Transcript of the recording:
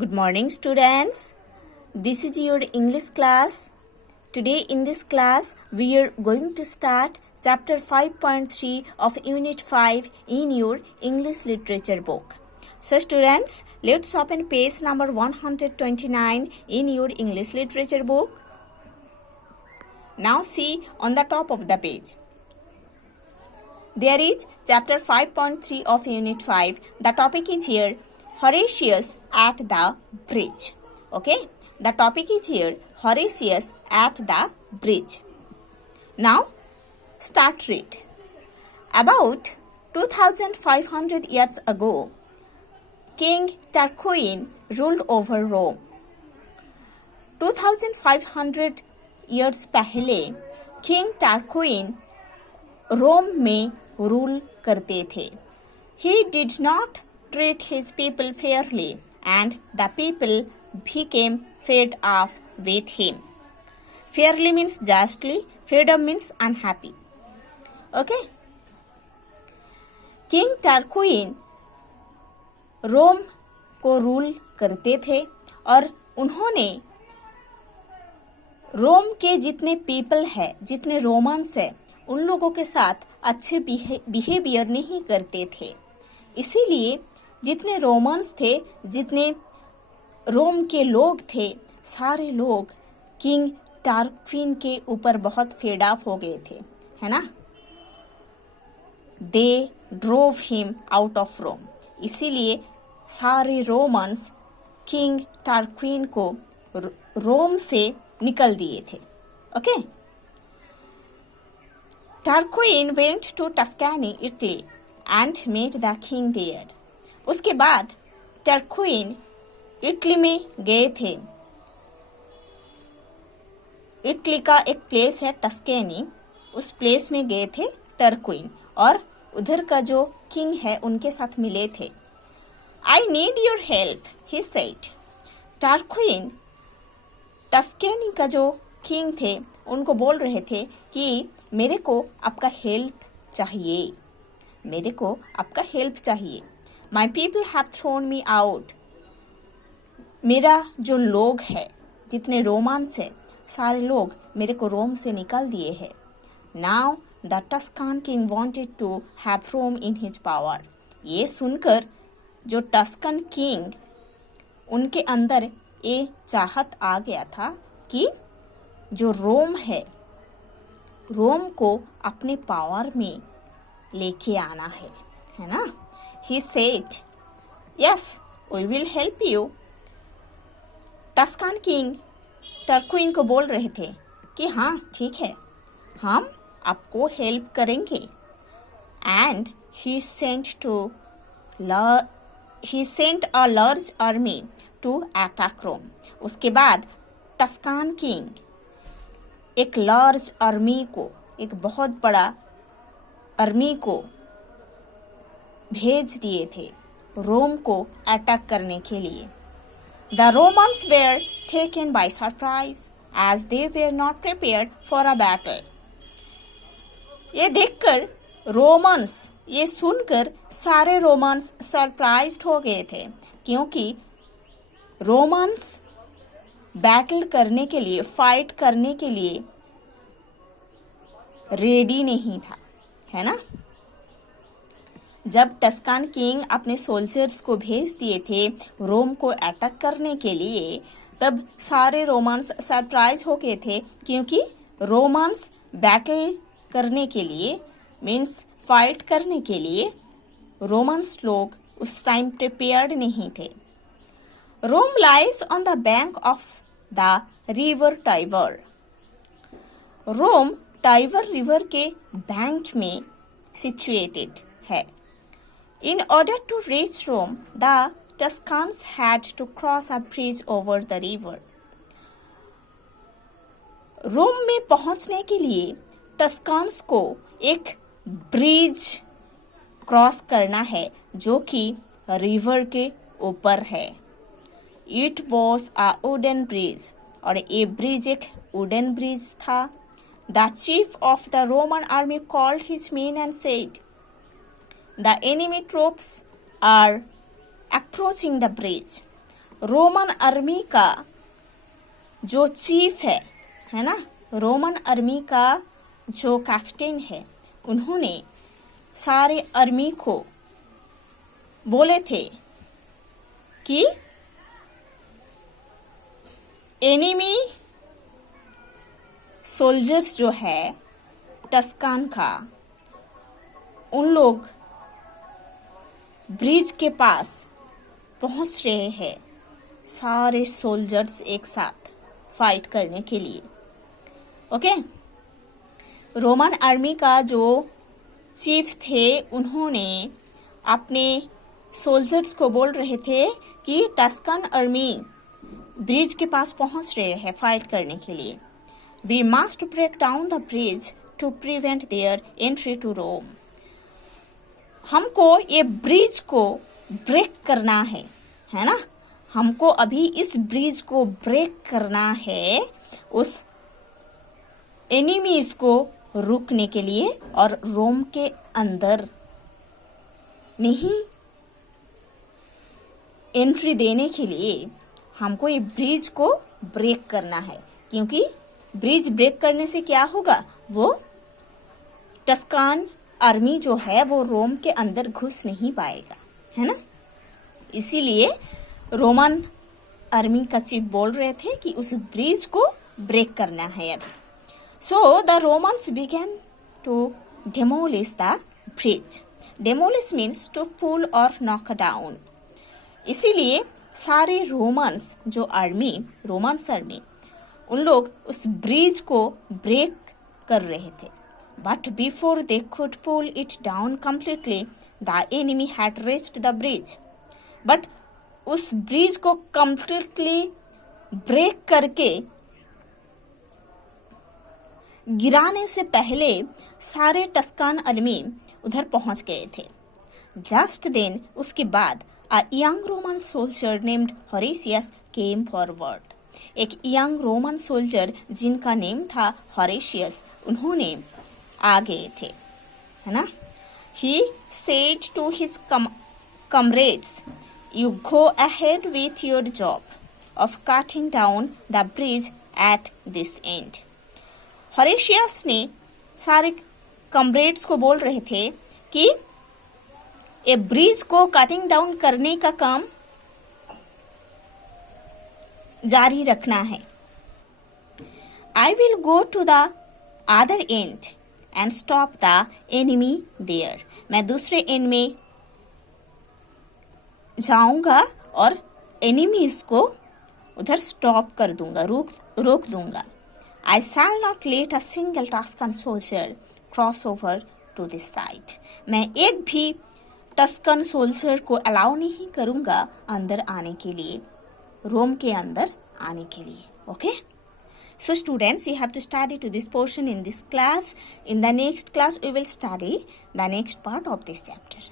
Good morning, students. This is your English class. Today in this class, we are going to start chapter 5.3 of Unit 5 in your English literature book. So students, let's open page number 129 in your English literature book. Now see on the top of the page. There is chapter 5.3 of Unit 5. The topic is here, Horatius at the bridge. Okay, the topic is here, Horatius at the bridge. Now, start read. About 2,500 years ago, King Tarquin ruled over Rome. 2,500 years पहले King Tarquin रोम में rule करते थे. He did not treat his people fairly and the people became fed up with him. Fairly means justly, fed up means unhappy. Okay? King Tarquin रोम को rule करते थे और उन्होंने रोम के जितने पीपल है, जितने रोमन्स है, उन लोगों के साथ अच्छे बिहेवियर नहीं करते थे. इसीलिए जितने रोमन्स थे, जितने रोम के लोग थे, सारे लोग किंग टार्क्विन के ऊपर बहुत फेड अप हो गए थे, है ना. They drove him out of Rome. इसीलिए सारे रोमन्स किंग टार्क्विन को रोम से निकल दिए थे. Okay. Tarquin went to Tuscany, Italy, and met the king there. उसके बाद Tarquin इटली में गए थे. इटली का एक प्लेस है टस्कैनी, उस प्लेस में गए थे Tarquin और उधर का जो किंग है उनके साथ मिले थे. I need your help, he said. Tarquin टस्कैनी का जो किंग थे उनको बोल रहे थे कि मेरे को आपका हेल्प चाहिए, मेरे को आपका हेल्प चाहिए. My people have thrown me out. मेरा जो लोग है, जितने रोमांस है, सारे लोग मेरे को रोम से निकाल दिए हैं. Now the Tuscan king wanted to have Rome in his power. ये सुनकर जो टस्कन किंग, उनके अंदर ये चाहत आ गया था कि जो रोम है, रोम को अपने पावर में लेके आना है ना. He said, yes, we will help you. Tuscan king Tarquin को बोल रहे थे कि हाँ ठीक है, हम आपको हेल्प करेंगे. And he sent a large army to attack Rome. उसके बाद टस्कन किंग एक लार्ज आर्मी को, एक बहुत बड़ा आर्मी को भेज दिए थे रोम को अटैक करने के लिए. The Romans were taken by surprise as they were not prepared for a battle. ये देखकर रोमन्स, ये सुनकर सारे रोमन्स सरप्राइज्ड हो गए थे, क्योंकि रोमन्स बैटल करने के लिए, फाइट करने के लिए रेडी नहीं था, है ना. जब टस्कन किंग अपने सोल्जर्स को भेज दिए थे रोम को अटैक करने के लिए, तब सारे रोमन्स सरप्राइज हो गए थे, क्योंकि रोमन्स बैटल करने के लिए, मीन्स फाइट करने के लिए, रोमन्स लोग उस टाइम प्रिपेयर्ड नहीं थे. Rome lies on the bank of the river Tiber. Rome Tiber river के बैंक में situated है. In order to reach Rome, the Tuscans had to cross a bridge over the river. रोम में पहुंचने के लिए टस्कान्स को एक ब्रिज क्रॉस करना है जो कि रिवर के ऊपर है. It was a wooden bridge. और ये ब्रिज एक वुडन ब्रिज था. The chief of the Roman army called his men and said, The enemy troops are approaching the bridge. Roman army का जो चीफ है ना, रोमन आर्मी का जो कैप्टन है, उन्होंने सारे आर्मी को बोले थे कि एनिमी सोल्जर्स जो है टस्कान का, उन लोग ब्रिज के पास पहुंच रहे हैं, सारे सोल्जर्स एक साथ फाइट करने के लिए। ओके, रोमन आर्मी का जो चीफ थे, उन्होंने अपने सोल्जर्स को बोल रहे थे कि टस्कन आर्मी ब्रिज के पास पहुंच रहे हैं फाइट करने के लिए। We must break down the bridge to prevent their entry to Rome. हमको ये ब्रिज को ब्रेक करना है ना, हमको अभी इस ब्रिज को ब्रेक करना है, उस एनिमीज को रुकने के लिए और रोम के अंदर नहीं एंट्री देने के लिए हमको ये ब्रिज को ब्रेक करना है, क्योंकि ब्रिज ब्रेक करने से क्या होगा, वो टस्कान आर्मी जो है वो रोम के अंदर घुस नहीं पाएगा, है ना। इसीलिए रोमन आर्मी का चीफ बोल रहे थे कि उस ब्रिज को ब्रेक करना है अभी। So the Romans began to demolish the bridge. Demolish means to pull और नॉक डाउन। इसीलिए सारे रोमन्स जो रोमन्स आर्मी, उन लोग उस ब्रिज को ब्रेक कर रहे थे। But before they could pull it down completely, the enemy had reached the bridge. But उस ब्रिज को completely ब्रेक करके गिराने से पहले सारे टस्कान आर्मी उधर पहुंच गए थे। Just then, उसके बाद a young Roman soldier named Horatius came forward. एक यंग रोमन सोल्जर जिनका नेम था हॉरेशियस, उन्होंने आ गए थे, है ना। He said to his comrades, "You go ahead with your job of cutting down the bridge at this end." हॉरेशियस ने सारे कमरेड्स को बोल रहे थे कि ये ब्रिज को कटिंग डाउन करने का काम जारी रखना है। I will go to the other end and stop the enemy there. मैं दूसरे एंड में जाऊंगा और एनिमीज को उधर स्टॉप कर दूंगा, रोक दूंगा। I shall not let a single Tuscan soldier cross over to this side. मैं एक भी टस्कन सोल्जर को अलाउ नहीं करूंगा अंदर आने के लिए, रोम के अंदर आने के लिए। Okay, so students, you have to study to this portion in this class. In the next class we will study the next part of this chapter.